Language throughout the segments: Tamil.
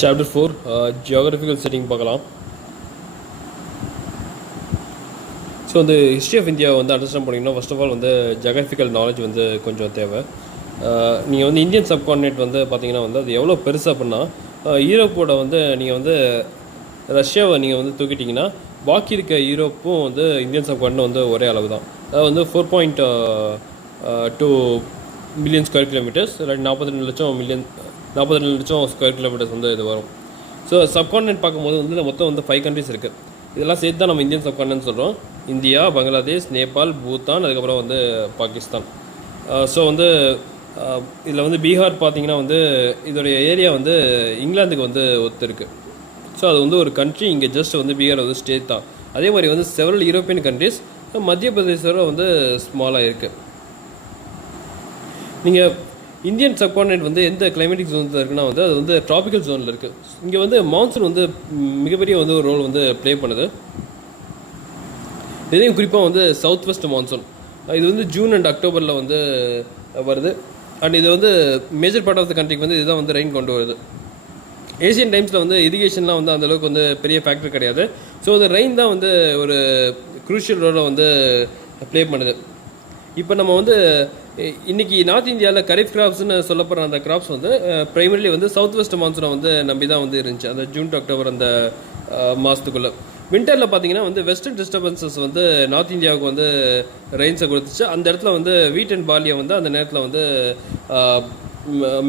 Chapter 4 Geographical setting பார்க்கலாம். ஸோ வந்து ஹிஸ்ட்ரி ஆஃப் இந்தியாவை வந்து அண்டர்ஸ்டாண்ட் பண்ணிங்கன்னா ஃபர்ஸ்ட் ஆஃப் ஆல் வந்து ஜியாகிரபிக்கல் நாலேஜ் வந்து கொஞ்சம் தேவை. நீங்கள் வந்து இந்தியன் சப்கான்டினென்ட் வந்து பார்த்தீங்கன்னா வந்து அது எவ்வளோ பெருசு அப்படின்னா யூரோப்போட வந்து நீங்கள் வந்து ரஷ்யாவை நீங்கள் வந்து தூக்கிட்டிங்கன்னா பாக்கி இருக்க யூரோப்பும் வந்து இந்தியன் சப்கான்டினென்ட் வந்து ஒரே அளவு தான். அதாவது வந்து 4.2 மில்லியன் ஸ்கொயர் கிலோமீட்டர்ஸ் இல்லாட்டி 42 லட்சம் ஸ்கொயர் கிலோமீட்டர்ஸ் வந்து இது வரும். ஸோ சப்கான்டினென்ட் பார்க்கும்போது வந்து மொத்தம் வந்து 5 கண்ட்ரிஸ் இருக்குது. இதெல்லாம் சேர்த்து தான் நம்ம இந்தியன் சப்கான்டினென்ட் சொல்கிறோம். இந்தியா, பங்களாதேஷ், நேபாள், பூட்டான், அதுக்கப்புறம் வந்து பாகிஸ்தான். ஸோ வந்து இதில் வந்து பீகார் பார்த்திங்கன்னா வந்து இதோடைய ஏரியா வந்து இங்கிலாந்துக்கு வந்து ஒத்து இருக்குது. ஸோ அது வந்து ஒரு கண்ட்ரி, இங்கே ஜஸ்ட் வந்து பீகார் வந்து ஸ்டேட் தான். அதே மாதிரி வந்து செவரல் யூரோப்பியன் கண்ட்ரிஸ், மத்திய பிரதேசோட வந்து ஸ்மாலாக இருக்குது. நீங்கள் இந்தியன் சப்கான்டினென்ட் வந்து எந்த கிளைமேட்டிக் ஜோன்ஸில் இருக்குன்னா வந்து அது வந்து ட்ராபிக்கல் ஜோனில் இருக்குது. இங்கே வந்து மான்சூன் வந்து மிகப்பெரிய வந்து ஒரு ரோல் வந்து ப்ளே பண்ணுது. இதையும் குறிப்பாக வந்து சவுத் வெஸ்ட் மான்சூன் இது வந்து ஜூன் அண்ட் அக்டோபரில் வந்து வருது. அண்ட் இது வந்து மேஜர் பார்ட் ஆஃப் த கண்ட்ரிக்கு வந்து இதுதான் வந்து ரெயின் கொண்டு வருது. ஏசியன் டைம்ஸில் வந்து இரிகேஷன்லாம் வந்து அந்தளவுக்கு வந்து பெரிய ஃபேக்டர் கிடையாது. ஸோ அந்த ரெயின் தான் வந்து ஒரு குரூஷியல் ரோலை வந்து ப்ளே பண்ணுது. இப்போ நம்ம வந்து இன்றைக்கி நார்த் இந்தியாவில் கரீஃப் கிராப்ஸ்னு சொல்லப்படுற அந்த கிராப்ஸ் வந்து ப்ரைமரிலி வந்து சவுத் வெஸ்ட் மான்சூனை வந்து நம்பி தான் வந்து இருந்துச்சு அந்த ஜூன் டு அக்டோபர் அந்த மாதத்துக்குள்ளே. வின்டரில் பார்த்தீங்கன்னா வந்து வெஸ்டர்ன் டிஸ்டர்பன்சஸ் வந்து நார்த் இந்தியாவுக்கு வந்து ரெயின்ஸை கொடுத்துச்சு. அந்த இடத்துல வந்து வீட் அண்ட் பார்லியை வந்து அந்த நேரத்தில் வந்து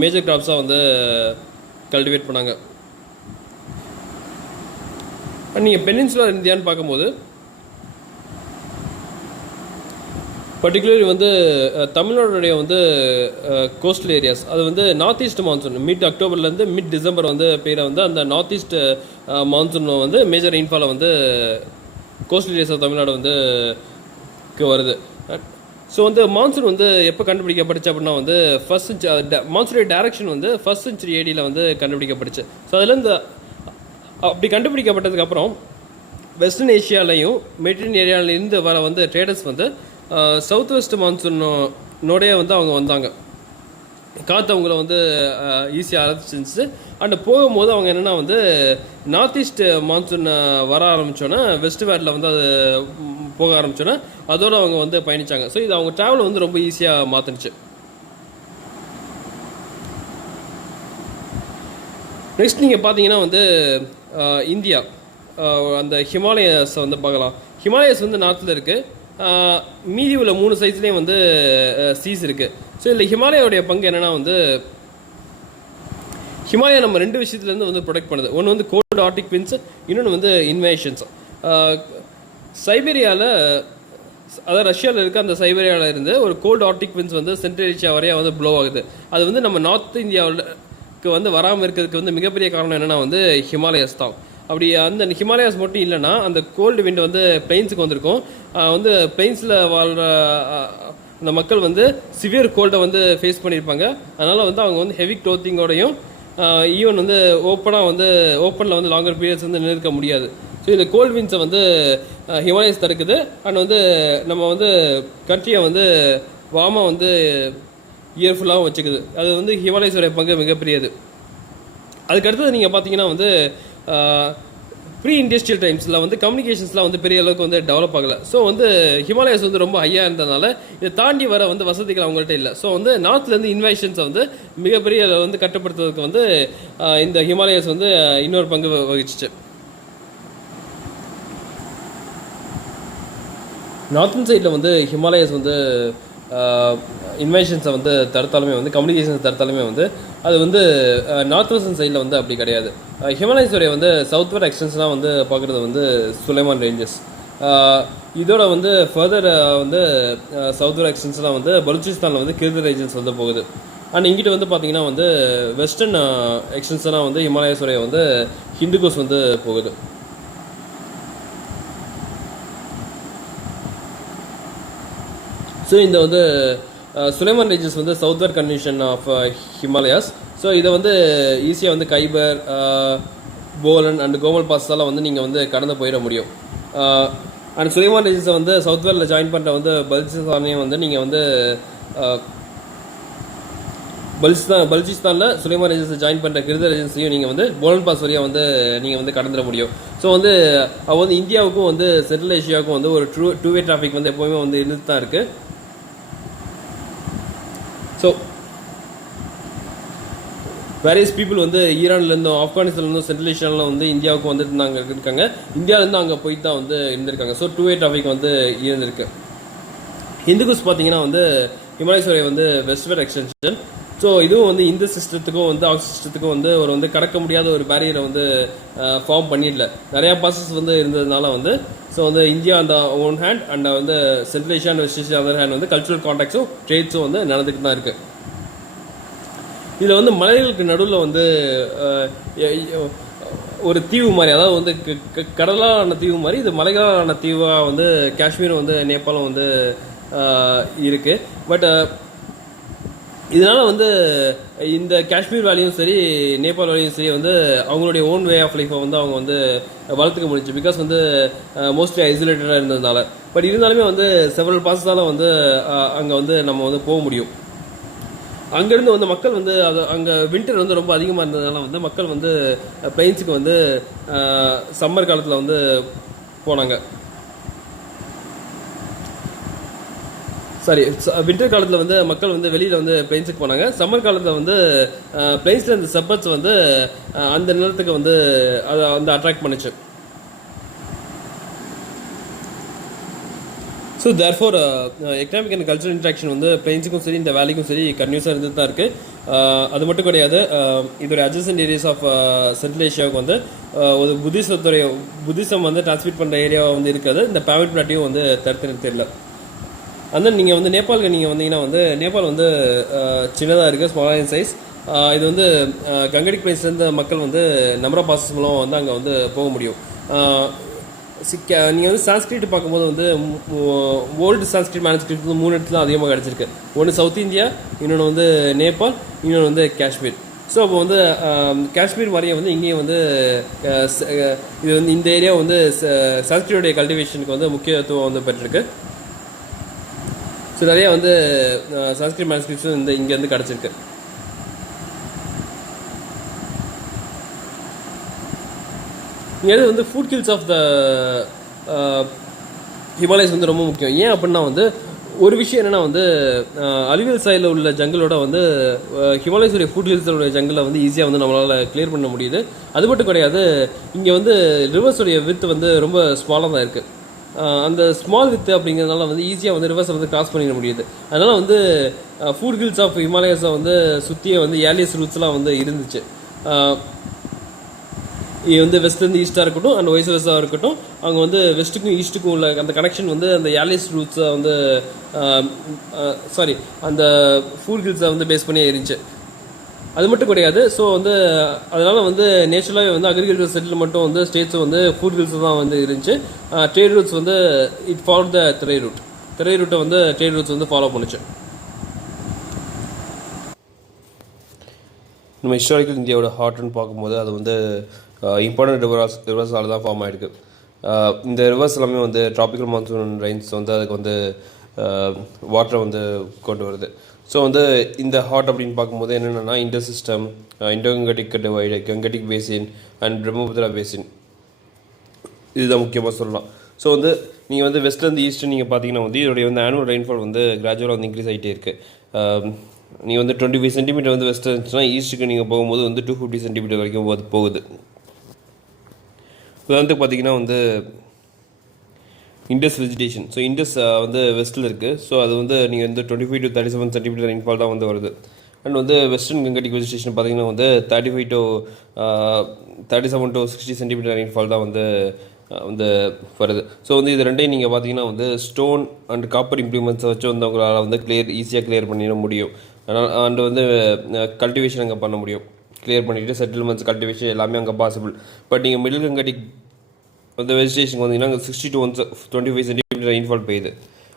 மேஜர் கிராப்ஸாக வந்து கல்டிவேட் பண்ணாங்க. நீங்கள் பெனின்சுலர் இந்தியான்னு பார்க்கும்போது பர்டிகுலர்லி வந்து தமிழ்நாடுடைய வந்து கோஸ்டல் ஏரியாஸ் அது வந்து நார்த் ஈஸ்ட் மான்சூன் மிட் அக்டோபர்லேருந்து மிட் டிசம்பர் வந்து பெய்கிற வந்து அந்த நார்த் ஈஸ்ட் மான்சூன் வந்து மேஜர் ரெயின்ஃபாலை வந்து கோஸ்டல் ஏரியாஸ் ஆஃப் தமிழ்நாடு வந்து வருது. ஸோ வந்து மான்சூன் வந்து எப்போ கண்டுபிடிக்கப்பட்டுச்சு அப்படின்னா வந்து ஃபர்ஸ்ட் மான்சூனுடைய டைரக்ஷன் வந்து ஃபர்ஸ்ட் செஞ்சுரி ஏடியில் வந்து கண்டுபிடிக்கப்பட்டுச்சு. ஸோ அதுலேருந்து அப்படி கண்டுபிடிக்கப்பட்டதுக்கப்புறம் வெஸ்டர்ன் ஏஷியாலையும் மெடிட்டரேனியன் ஏரியாவிலேருந்து வர வந்து ட்ரேடர்ஸ் வந்து சவுத் வெஸ்ட் மான்சூனோடைய வந்து அவங்க வந்தாங்க. காற்று அவங்கள வந்து ஈஸியாக அழைச்சிருந்துச்சு. அண்ட் போகும்போது அவங்க என்னென்னா வந்து நார்த் ஈஸ்ட் மான்சூன் வர ஆரம்பித்தோன்னே வெஸ்ட் வேர்டில் வந்து அது போக ஆரம்பித்தோன்னே அதோடு அவங்க வந்து பயணித்தாங்க. ஸோ இது அவங்க ட்ராவலை வந்து ரொம்ப ஈஸியாக மாற்றினுச்சு. நெக்ஸ்ட் நீங்கள் பார்த்தீங்கன்னா வந்து இந்தியா அந்த ஹிமாலயஸை வந்து பார்க்கலாம். ஹிமாலயஸ் வந்து நார்த்தில் இருக்குது. மீதி உள்ள 3 சைஸ்லேயும் வந்து சீஸ் இருக்குது. ஸோ இதில் ஹிமாலயாவுடைய பங்கு என்னென்னா வந்து ஹிமாலயா நம்ம 2 விஷயத்துலேருந்து வந்து ப்ரொடெக்ட் பண்ணுது. ஒன்று வந்து கோல்டு ஆர்டிக் வின்ஸ், இன்னொன்று வந்து இன்வேஷன்ஸ். சைபீரியாவில் அதாவது ரஷ்யாவில் இருக்க அந்த சைபீரியாவில் இருந்து ஒரு கோல்டு ஆர்டிக் வின்ஸ் வந்து சென்ட்ரல் ஏஷியா வரையா வந்து ப்ளோ ஆகுது. அது வந்து நம்ம நார்த் இந்தியாவுக்கு வந்து வராமல் இருக்கிறதுக்கு வந்து மிகப்பெரிய காரணம் என்னென்னா வந்து ஹிமாலயஸ் தான். அப்படி அந்த ஹிமாலயாஸ் மட்டும் இல்லைன்னா அந்த கோல்டு விண்ட் வந்து பிளெயின்ஸுக்கு வந்திருக்கும். வந்து பிளெயின்ஸில் வாழ்கிற அந்த மக்கள் வந்து சிவியர் கோல்டை வந்து ஃபேஸ் பண்ணியிருப்பாங்க. அதனால் வந்து அவங்க வந்து ஹெவி க்ளோத்திங்கோடையும் ஈவன் வந்து ஓப்பனில் வந்து லாங்கர் பீரியட்ஸ் வந்து நிற்க முடியாது. ஸோ இந்த கோல்டு விண்ட்ஸை வந்து ஹிமாலயஸ் தடுக்குது. அண்ட் வந்து நம்ம வந்து கண்ட்ரியை வந்து வார்மாக வந்து இயர்ஃபுல்லாகவும் வச்சுக்குது. அது வந்து ஹிமாலயஸோடைய பங்கு மிகப்பெரியது. அதுக்கடுத்தது நீங்கள் பார்த்தீங்கன்னா வந்து ப்ரீ இண்டஸ்ட்ரியல் டைம்ஸில் வந்து கம்யூனிகேஷன்ஸ்லாம் வந்து பெரிய அளவுக்கு வந்து டெவலப் ஆகலை. ஸோ வந்து ஹிமாலயாஸ் வந்து ரொம்ப ஹையாக இருந்ததுனால இதை தாண்டி வர வந்து வசதிகள் அவங்கள்ட்ட இல்லை. ஸோ வந்து நார்த்லேருந்து இன்வேஷன்ஸை வந்து மிகப்பெரிய வந்து கட்டுப்படுத்துவதற்கு வந்து இந்த ஹிமாலயாஸ் வந்து இன்னொரு பங்கு வகிச்சிச்சு. நார்த்தன் சைடில் வந்து ஹிமாலயாஸ் வந்து இன்வேஷன்ஸை வந்து தடுத்தாலுமே வந்து கம்யூனிகேஷன்ஸ் தடுத்தாலுமே வந்து அது வந்து நார்த் வெஸ்டர்ன் சைடில் வந்து அப்படி கிடையாது. ஹிமாலயஸோடைய வந்து சவுத்வேர்ட் எக்ஸ்டென்ஷனாக வந்து பார்க்குறது வந்து சுலைமான் ரேஞ்சஸ். இதோட வந்து ஃபர்தர் வந்து சவுத்வேர்ட் எக்ஸ்டென்ஷனாக வந்து பலூச்சிஸ்தானில் வந்து கிர்கிஸ் ரேஞ்சஸ் வந்து போகுது. அண்ட் இங்கிட்ட வந்து பார்த்திங்கன்னா வந்து வெஸ்டர்ன் எக்ஸ்டென்ஷனாக வந்து ஹிமாலயஸோடைய வந்து ஹிந்துகுஸ் வந்து போகுது. ஸோ இந்த வந்து சுலைமான் ரேஞ்சஸ் வந்து சவுத்வேர்ட் கண்டிஷன் ஆஃப் ஹிமாலயாஸ். ஸோ இதை வந்து ஈஸியாக வந்து கைபர், போலன் அண்ட் கோமல் பாஸால் வந்து நீங்கள் வந்து கடந்து போயிட முடியும். அண்ட் சுலைமான் ரேஞ்சஸை வந்து சவுத்வேர்டில் ஜாயின் பண்ணுற வந்து பலூச்சிஸ்தானையும் வந்து நீங்கள் வந்து பல்ஜிஸ்தானில் சுலைமான் ஏஜென்சி ஜாயின் பண்ணுற கிருதர் ஏஜென்சியும் நீங்கள் வந்து போலன் பாஸ் வழியாக வந்து நீங்கள் வந்து கடந்துட முடியும். ஸோ வந்து அவள் வந்து இந்தியாவுக்கும் வந்து சென்ட்ரல் ஏஷியாவுக்கும் வந்து ஒரு டூ வே டிராஃபிக் வந்து எப்போவுமே வந்து இருந்துட்டு தான் இருக்குது. ஸோ வேரியஸ் பீப்புள் வந்து ஈரான்லேருந்தும் ஆப்கானிஸ்தான்லேருந்தும் சென்ட்ரல் ஏஷியாவில் வந்து இந்தியாவுக்கு வந்துட்டு இருக்காங்க. இந்தியாவிலேருந்து அங்கே போய் தான் வந்து இருந்திருக்காங்க. ஸோ டூ வே டிராஃபிக் வந்து இருந்திருக்கு. ஹிந்துகுஸ் பார்த்தீங்கன்னா வந்து ஹிமாலயஸ் வந்து வெஸ்ட்வர்ட் எக்ஸ்டென்ஷன். ஸோ இதுவும் வந்து இந்த சிஸ்டத்துக்கும் வந்து ஆக்சிஜன் சிஸ்டத்துக்கும் வந்து ஒரு வந்து கடக்க முடியாத ஒரு பேரியரை வந்து ஃபார்ம் பண்ணிடல. நிறையா பாசஸ் வந்து இருந்ததுனால வந்து ஸோ வந்து இந்தியா அந்த ஒன் ஹேண்ட் அண்ட் வந்து central Asia and west Asia other hand வந்து கல்ச்சுரல் கான்டாக்ட்ஸும் ட்ரேட்ஸும் வந்து நடந்துக்கிட்டு தான் இருக்குது. இதில் வந்து மலைகளுக்கு நடுவில் வந்து ஒரு தீவு மாதிரி, அதாவது வந்து கடலான தீவு மாதிரி, இது மலைகளான தீவாக வந்து காஷ்மீரும் வந்து நேபாளம் வந்து இருக்குது. பட் இதனால் வந்து இந்த காஷ்மீர் வேலையும் சரி நேபாள் வேலையும் சரி வந்து அவங்களுடைய ஓன் வே ஆஃப் லைஃப்பை வந்து அவங்க வந்து வளர்த்துக்க முடிஞ்சு. பிகாஸ் வந்து மோஸ்ட்லி ஐசோலேட்டடாக இருந்ததுனால. பட் இருந்தாலுமே வந்து செவரல் பாஸஸால் வந்து அங்கே வந்து நம்ம வந்து போக முடியும். அங்கேருந்து வந்து மக்கள் வந்து அது அங்கே வின்டர் வந்து ரொம்ப அதிகமாக இருந்ததுனால வந்து மக்கள் வந்து பிளைன்ஸுக்கு வந்து சம்மர் காலத்தில் வந்து போனாங்க. சாரி, வின்டர் காலத்தில் வந்து மக்கள் வந்து வெளியில் வந்து பிளைன்ஸுக்கு போனாங்க. சம்மர் காலத்தில் வந்து பிளைன்ஸில் இந்த சப்பர்ட்ஸ் வந்து அந்த நிலத்துக்கு வந்து அதை வந்து அட்ராக்ட் பண்ணிச்சு. So therefore economic and cultural interaction வந்து பிளைன்ஸுக்கும் சரி இந்த வேலைக்கும் சரி கன்யூஸாக இருந்துட்டு தான் இருக்குது. அது மட்டும் கிடையாது, இதோட அட்ஜசன்ட் ஏரியாஸ் ஆஃப் சென்ட்ரல் ஏஷியாவுக்கு வந்து ஒரு புத்திசம் வந்து டிரான்ஸ்மிட் பண்ணுற ஏரியாவை வந்து இருக்காது. இந்த பேமிட் பிளாட்டையும் வந்து தடுத்து இல்லை. அந்த நீங்கள் வந்து நேபாளுக்கு நீங்கள் வந்தீங்கன்னா வந்து நேபாள் வந்து சின்னதாக இருக்குது, ஸ்மாலாக இன் சைஸ். இது வந்து கங்கடிக் பிளேஸ்லேருந்து மக்கள் வந்து நம்பர் ஆஃப் பாசஸ் மூலம் வந்து அங்கே வந்து போக முடியும். நீங்கள் வந்து சான்ஸ்கிரிட் பார்க்கும்போது வந்து ஓல்டு சான்ஸ்கிரிட் மேனஸ்கிரிட் வந்து 3 இடத்துல அதிகமாக கிடச்சிருக்கு. ஒன்று சவுத் இந்தியா, இன்னொன்று வந்து நேபாள், இன்னொன்று வந்து காஷ்மீர். ஸோ அப்போ வந்து காஷ்மீர் மாதிரியே வந்து இங்கேயும் வந்து இது வந்து இந்த ஏரியா வந்து சான்ஸ்கிரிட்டோடைய கல்டிவேஷனுக்கு வந்து முக்கியத்துவம் வந்து பெற்றிருக்கு. ஸோ நிறையா வந்து சான்ஸ்கிரிட் மேனஸ்கிரிப்ட்ஸும் இங்கேருந்து கிடச்சிருக்கு. இங்கே வந்து foothills of the Himalayas வந்து ரொம்ப முக்கியம். ஏன் அப்படின்னா வந்து ஒரு விஷயம் என்னென்னா வந்து அலுவியல் சாயில் உள்ள ஜங்கிளோட வந்து ஹிமாலயஸுடைய ஃபுட் ஹில்ஸோடைய ஜங்கிளை வந்து ஈஸியாக வந்து நம்மளால் கிளியர் பண்ண முடியுது. அது மட்டும் கிடையாது, இங்கே வந்து ரிவர்ஸோடைய வித்து வந்து ரொம்ப ஸ்மாலாக தான் இருக்குது. அந்த ஸ்மால் வித்து அப்படிங்கிறதுனால வந்து ஈஸியாக வந்து ரிவர்ஸை வந்து கிராஸ் பண்ணிட முடியுது. அதனால் வந்து ஃபுட் ஹில்ஸ் ஆஃப் ஹிமாலயஸை வந்து சுற்றியே வந்து ஏர்லியஸ் ரூட்ஸ்லாம் வந்து இருந்துச்சு. இது வந்து வெஸ்ட்லேருந்து ஈஸ்ட்டாக இருக்கட்டும் அண்ட் வைஸ் வெஸ்டாக இருக்கட்டும், அங்கே வந்து வெஸ்ட்டுக்கும் ஈஸ்ட்டுக்கும் உள்ள அந்த கனெக்ஷன் வந்து அந்த ஏர்லியஸ் ரூட்ஸை வந்து அந்த ஃபுட் ஹில்ஸை வந்து பேஸ் பண்ணியே இருந்துச்சு. அது மட்டும் கிடையாது. ஸோ வந்து அதனால் வந்து நேச்சுரலாகவே வந்து அக்ரிகல்ச்சர் செட்டில் மட்டும் வந்து ஸ்டேட்ஸும் வந்து ஃபுட் ஹில்ஸ் தான் வந்து இருந்துச்சு. ட்ரேட் ரூட்ஸ் வந்து இட் ஃபாலோ த திரை ரூட்டை வந்து ட்ரேட் ரூட்ஸ் வந்து ஃபாலோ பண்ணுச்சு. நம்ம ஹிஸ்டாரிக்கல் இந்தியாவோட ஹார்ட்னு பார்க்கும்போது அது வந்து இம்பார்ட்டன்ட் ரிவர்ஸால் தான் ஃபார்ம் ஆகிருக்கு. இந்த ரிவர்ஸ் எல்லாமே வந்து ட்ராபிக்கல் மான்சூன் ரெயின்ஸ் வந்து அதுக்கு வந்து வாட்டரை வந்து கொண்டு வருது. ஸோ வந்து இந்த ஹாட் அப்படின்னு பார்க்கும்போது என்னென்னா Indus system, Indo Gangetic divide, Gangetic basin and Brahmaputra basin, இதுதான் முக்கியமாக சொல்லலாம். ஸோ வந்து நீங்கள் வந்து வெஸ்ட்லேருந்து ஈஸ்ட்டு நீங்கள் பார்த்தீங்கன்னா வந்து இதோடைய வந்து ஆனுவல் ரெயின்ஃபால் வந்து கிராஜுவலாக வந்து இன்க்ரீஸ் ஆகிட்டே இருக்குது. நீங்கள் வந்து 25 சென்டிமீட்டர் வந்து வெஸ்ட் இருந்துச்சுன்னா ஈஸ்ட்டுக்கு நீங்கள் போகும்போது வந்து 250 சென்டிமீட்டர் வரைக்கும் போகுது. உதாரணத்துக்கு பார்த்தீங்கன்னா வந்து இண்டஸ் வெஜிடேஷன். ஸோ இண்டஸ் வந்து வெஸ்ட்டில் இருக்குது. ஸோ அது வந்து நீங்கள் வந்து 25 to 37 சென்டிமீட்டர் ரெயின்ஃபால் தான் வந்து வருது. அண்ட் வந்து வெஸ்டர்ன் கங்கடிக் வெஜிடேஷன் பார்த்தீங்கன்னா வந்து 35 to 37 to 60 சென்டிமீட்டர் ரெயின்ஃபால் தான் வந்து வருது. ஸோ வந்து இது ரெண்டையும் நீங்கள் பார்த்தீங்கன்னா வந்து ஸ்டோன் அண்ட் காப்பர் இம்ப்ளிமெண்ட்ஸை வச்சு வந்து அவங்களால் வந்து ஈஸியாக கிளியர் பண்ணிட முடியும். அண்ட் வந்து கல்டிவேஷன் அங்கே பண்ண முடியும். கிளியர் பண்ணிவிட்டு செட்டில்மெண்ட்ஸ் கல்டிவேஷன் எல்லாமே அங்கே பாசிபிள். பட் நீங்கள் மிடில் கங்கடிக் அந்த வெஜிடேஷன் வந்தீங்கன்னா அங்கே 60 to 125 சென்டிமீட்டர் ரெயின்ஃபால் பெய்யுது.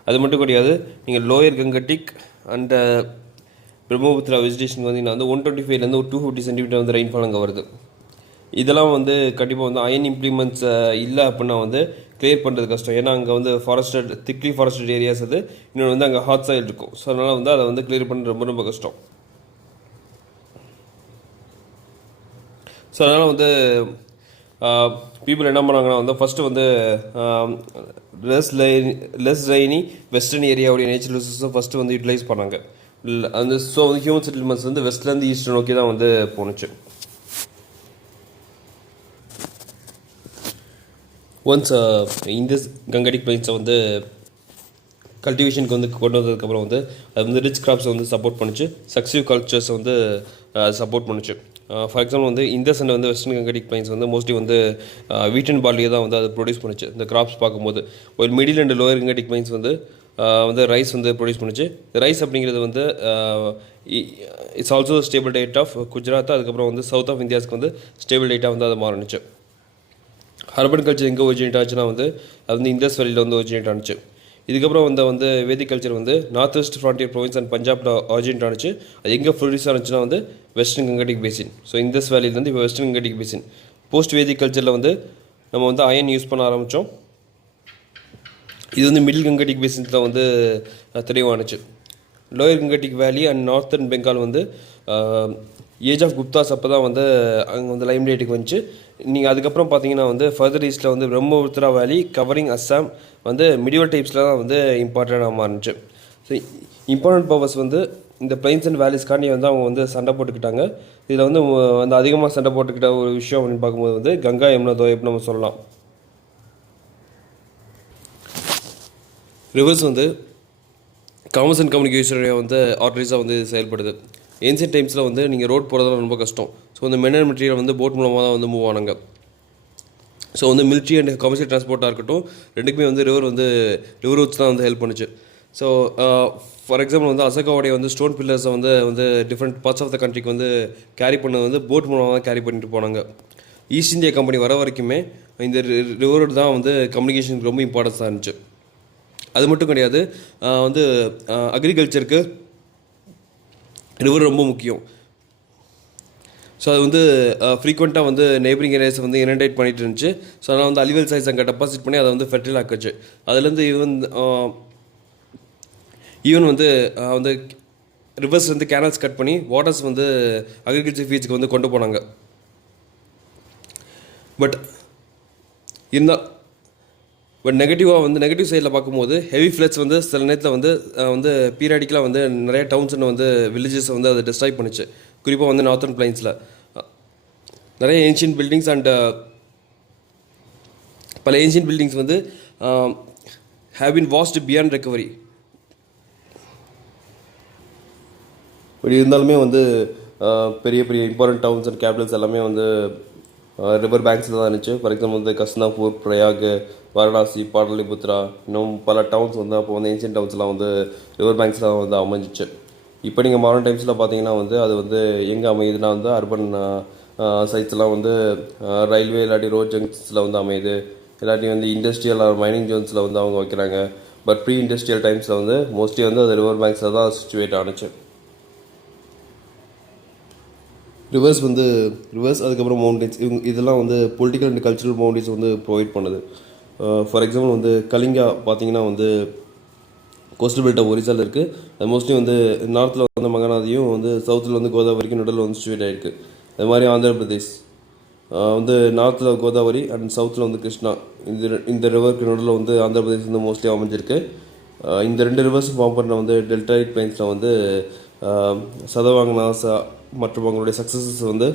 அது மட்டும் கிடையாது, நீங்கள் லோயர் கங்கடிக் அண்ட் பிரம்மபுத்திரா வெஜிடேஷன் வந்தீங்கன்னா வந்து 125லேருந்து ஒரு 250 சென்டிமீட்டர் வந்து ரெயின்ஃபால் அங்கே வருது. இதெல்லாம் வந்து கண்டிப்பாக வந்து அயன் இம்ப்ளிமெண்ட்ஸ் இல்லை அப்படின்னா வந்து கிளியர் பண்ணுறது கஷ்டம். ஏன்னா அங்கே வந்து திக்லி ஃபாரஸ்டட் ஏரியாஸ் அது. இன்னொன்று வந்து அங்கே ஹாட் சாயில் இருக்கும். ஸோ அதனால் வந்து அதை வந்து கிளியர் பண்ணுறது ரொம்ப ரொம்ப கஷ்டம். ஸோ அதனால் வந்து பீப்புள் என்ன பண்ணாங்கன்னா வந்து ஃபஸ்ட்டு வந்து லெஸ் ரெய்னி வெஸ்டர்ன் ஏரியாவுடைய நேச்சுரல் ரிசோர்ஸை ஃபஸ்ட்டு வந்து யூட்டிலைஸ் பண்ணாங்க. அந்த ஸோ வந்து ஹியூமன் செட்டில்மெண்ட்ஸ் வந்து வெஸ்ட்லேருந்து ஈஸ்ட் நோக்கி தான் வந்து போணுச்சு. ஒன்ஸ் இந்த கங்கடிக் பிளைன்ஸை வந்து கல்டிவேஷனுக்கு வந்து கொண்டு வந்ததுக்கப்புறம் வந்து அது வந்து ரிச் கிராப்ஸை வந்து சப்போர்ட் பண்ணிச்சு, சக்ஸிவ் கல்ச்சர்ஸை வந்து சப்போர்ட் பண்ணிச்சு. ஃபார் எக்ஸாம்பிள் வந்து இந்த சண்டை வந்து வெஸ்டர்ன் கங்கடிக் பிளைன்ஸ் வந்து மோஸ்ட்லி வந்து வீட் அண்ட் பார்லியை தான் வந்து அதை ப்ரொடியூஸ் பண்ணிச்சு இந்த கிராப்ஸ் பார்க்கும்போது. ஒரு middle and lower Gangetic plains வந்து ரைஸ் வந்து ப்ரொடியூஸ் பண்ணிச்சு. ரைஸ் அப்படிங்கிறது வந்து it's also staple diet of Gujarat, அதுக்கப்புறம் வந்து சவுத் ஆஃப் இந்தியாஸ்க்கு வந்து ஸ்டேபிள் டயட்டாக வந்து அதை மாறினுச்சு. அர்பன் கல்ச்சர் எங்கே ஒரிஜினேட் ஆச்சுன்னா வந்து அது வந்து இந்தஸ் வேலியில் வந்து ஒரிஜினேட் ஆனிச்சு. இதுக்கப்புறம் வந்து வேதிக் கல்ச்சர் வந்து north west frontier province and பஞ்சாபில் ஒரிஜினேட் ஆனிச்சு. அது எங்கே ப்ரொடியூஸ் ஆனிச்சுன்னா வந்து வெஸ்டர்ன் கங்கடிக் பேசின். ஸோ இந்தஸ் வேலியிலேருந்து இப்போ வெஸ்டர்ன் கங்கடிக் பேசின். போஸ்ட் வேதிக் கல்ச்சரில் வந்து நம்ம வந்து அயன் யூஸ் பண்ண ஆரம்பித்தோம். இது வந்து மிடில் கங்கடிக் பேசின்ஸில் வந்து தெளிவானுச்சு. லோயர் கங்கடிக் வேலி அண்ட் நார்த்தன் பெங்கால் வந்து ஏஜ் ஆஃப் குப்தாஸ் அப்போ தான் வந்து அங்கே வந்து லைம் லைட்டுக்கு வந்துச்சு. நீங்கள் அதுக்கப்புறம் பார்த்தீங்கன்னா வந்து ஃபர்தர் ஈஸ்ட்டில் வந்து பிரம்மபுத்திரா வேலி கவரிங் அஸ்ஸாம் வந்து மிடிவல் டைப்ஸில் தான் வந்து இம்பார்ட்டண்ட்டாக மாறிச்சு. ஸோ இம்பார்ட்டன்ட் பவர்ஸ் வந்து இந்த பிளைன்ஸ் அண்ட் வேலிஸ்க்காண்டி வந்து அவங்க வந்து சண்டை போட்டுக்கிட்டாங்க. இதில் வந்து அதிகமாக சண்டை போட்டுக்கிட்ட ஒரு விஷயம் அப்படின்னு பார்க்கும்போது வந்து கங்கா யமுனா தோயப்னு நம்ம சொல்லலாம். ரிவர்ஸ் வந்து காமர்ஸ் அண்ட் கம்யூனிகேஷன் வந்து ஆர்டரிஸாக வந்து செயல்படுது. ஏன்சியன்ட் டைம்ஸில் வந்து நீங்கள் ரோட் போகிறதுலாம் ரொம்ப கஷ்டம். ஸோ இந்த மென் அண்ட் மெட்டீரியல் வந்து போட் மூலமாக தான் வந்து மூவ் ஆனாங்க. ஸோ வந்து மிலிட்ரி அண்ட் கமர்ஷியல் டிரான்ஸ்போர்ட்டாக இருக்கட்டும், ரெண்டுக்குமே வந்து ரிவர் ரூட்ஸ் தான் வந்து ஹெல்ப் பண்ணுச்சு. ஸோ ஃபார் எக்ஸாம்பிள் வந்து அசோகாவுடைய வந்து ஸ்டோன் பில்லர்ஸை வந்து டிஃப்ரெண்ட் பார்ட்ஸ் ஆஃப் த கண்ட்ரிக்கு வந்து கேரி பண்ணது வந்து போட் மூலமாக தான் கேரி பண்ணிட்டு போனாங்க. ஈஸ்ட் இந்தியா கம்பெனி வர வரைக்குமே இந்த ரிவர் ரோடு தான் வந்து கம்யூனிகேஷனுக்கு ரொம்ப இம்பார்ட்டன்ஸாக இருந்துச்சு. அது மட்டும் கிடையாது, வந்து அக்ரிகல்ச்சருக்கு ரிவர் ரொம்ப முக்கியம். ஸோ அது வந்து ஃப்ரீக்வெண்ட்டாக வந்து நெய்பரிங் ஏரியாஸை வந்து இனண்டேட் பண்ணிட்டு இருந்துச்சு. ஸோ அதனால் வந்து அலிவல் சைஸ் அங்கே டெபாசிட் பண்ணி அதை வந்து ஃபெர்டைல் ஆக்குச்சு. அதுலேருந்து ஈவன் வந்து ரிவர்ஸ் வந்து கேனல்ஸ் கட் பண்ணி வாட்டர்ஸ் வந்து அக்ரிகல்ச்சர் ஃபீல்ட்ஸ்க்கு வந்து கொண்டு போனாங்க. பட் நெகட்டிவ் சைடில் பார்க்கும்போது ஹெவி ஃப்ளட்ஸ் வந்து சில நேரத்தில் வந்து பீரியாடிக்கலாக வந்து நிறைய டவுன்ஸ் வந்து வில்லேஜஸ் வந்து அதை டிஸ்ட்ராய் பண்ணிச்சு. குறிப்பாக வந்து நார்த்தன் பிளைன்ஸில் நிறைய ஏன்ஷியன்ட் பில்டிங்ஸ் அண்ட் பல ஏன்ஷியன்ட் பில்டிங்ஸ் வந்து have been vast beyond recovery. இப்படி இருந்தாலுமே வந்து பெரிய பெரிய இம்பார்ட்டன்ட் டவுன்ஸ் அண்ட் கேபிட்டல்ஸ் எல்லாமே வந்து ரிவர் பேங்க்ஸில் தான் இருந்துச்சு. ஃபார் எக்ஸாம்பிள் வந்து கஸ்னாப்பூர், பிரயாக், வாரணாசி, பாடலிபுத்ரா, இன்னும் பல டவுன்ஸ் வந்து அப்போ வந்து ஏன்ஷியன்ட் டவுன்ஸ்லாம் வந்து ரிவர் பேங்க்ஸில் வந்து அமைஞ்சிச்சு. இப்போ நீங்கள் மாடர்ன் டைம்ஸில் பார்த்தீங்கன்னா வந்து அது வந்து எங்கே அமையுதுன்னா வந்து அர்பன் சைட்ஸ்லாம் வந்து ரயில்வே இல்லாட்டி ரோட் ஜங்ஷன்ஸில் வந்து அமையுது, இல்லாட்டி வந்து இண்டஸ்ட்ரியல் ஆர் மைனிங் ஜோன்ஸில் வந்து அவங்க வைக்கிறாங்க. பட் ப்ரீ இண்டஸ்ட்ரியல் டைம்ஸில் வந்து மோஸ்ட்லி வந்து அது ரிவர் பேங்க்ஸில் தான் சிச்சுவேட் ஆனிச்சு. ரிவர்ஸ் அதுக்கப்புறம் மவுண்டன்ஸ், இதெல்லாம் வந்து பொலிட்டிக்கல் அண்ட் கல்ச்சுரல் பவுண்டரிஸ் வந்து ப்ரொவைட் பண்ணுது. ஃபார் எக்ஸாம்பிள் வந்து கலிங்கா பார்த்தீங்கன்னா வந்து கோஸ்டல் பெல்ட் ஆஃப் ஒரிசாவில் இருக்குது. அது மோஸ்ட்லி வந்து நார்த்தில் வந்து மகாநதியும் வந்து சவுத்தில் வந்து கோதாவரிக்கும் நடுவில் வந்து சிச்சுவேட் ஆகிருக்கு. அது மாதிரி ஆந்திர பிரதேஷ் வந்து நார்த்தில் கோதாவரி அண்ட் சவுத்தில் வந்து கிருஷ்ணா, இந்த ரிவருக்கு நடுவில் வந்து ஆந்திர பிரதேஷ் வந்து மோஸ்ட்லி அமைஞ்சிருக்கு. இந்த ரெண்டு ரிவர்ஸும் ஃபார்ம் பண்ண வந்து டெல்டாயிட் பிளைன்ஸில் வந்து சதவாங்கனாஸ் மற்றும் அவங்களுடைய சக்ஸஸஸ் வந்து